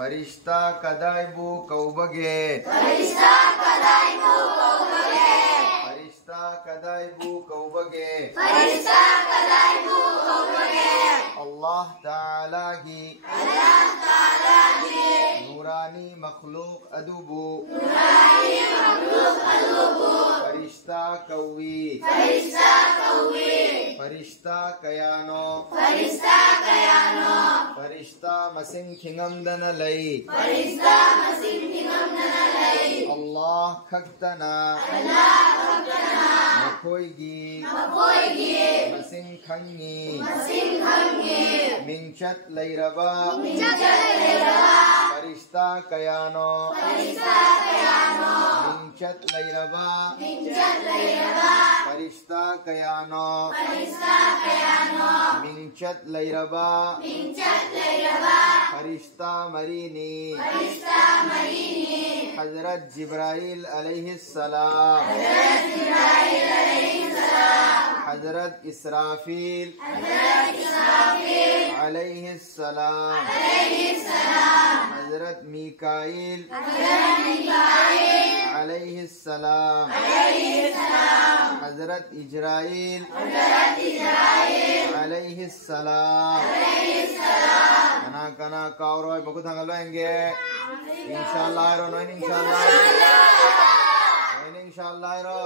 फरिश्ता कदाइबू कौबगे फरिश्ता कदाइबू कौबगे फरिश्ता कदाइबू कौबगे फरिश्ता कदाइबू कौबगे अल्लाह ताला की नूरानी मखलूक अदुबू फरिश्ता कौवी फरिश्ता कयानो फरिश्ता मसिंग खिंगमदन लई अल्लाह खक्तना मखोइगी मसिंग खंगी मिंचत लैरबा फरिश्ता कयानो मिंचत लैरबा फरिश्ता कयानो मिंचत लैरबा फरिश्ता मरीनी हजरत जिब्राइल अलैहिस्सलाम हजरत इसराफील अलैहिस्सलाम हजरत मीकाईल अलैहिस्सलाम हजरत इजराइल अलैहिस्सलाम कना कना कावरो बकु थंगलोएंगे इंशाअल्लाह रो नोइन इंशाअल्लाह नोइन इंशाअल्लाह रो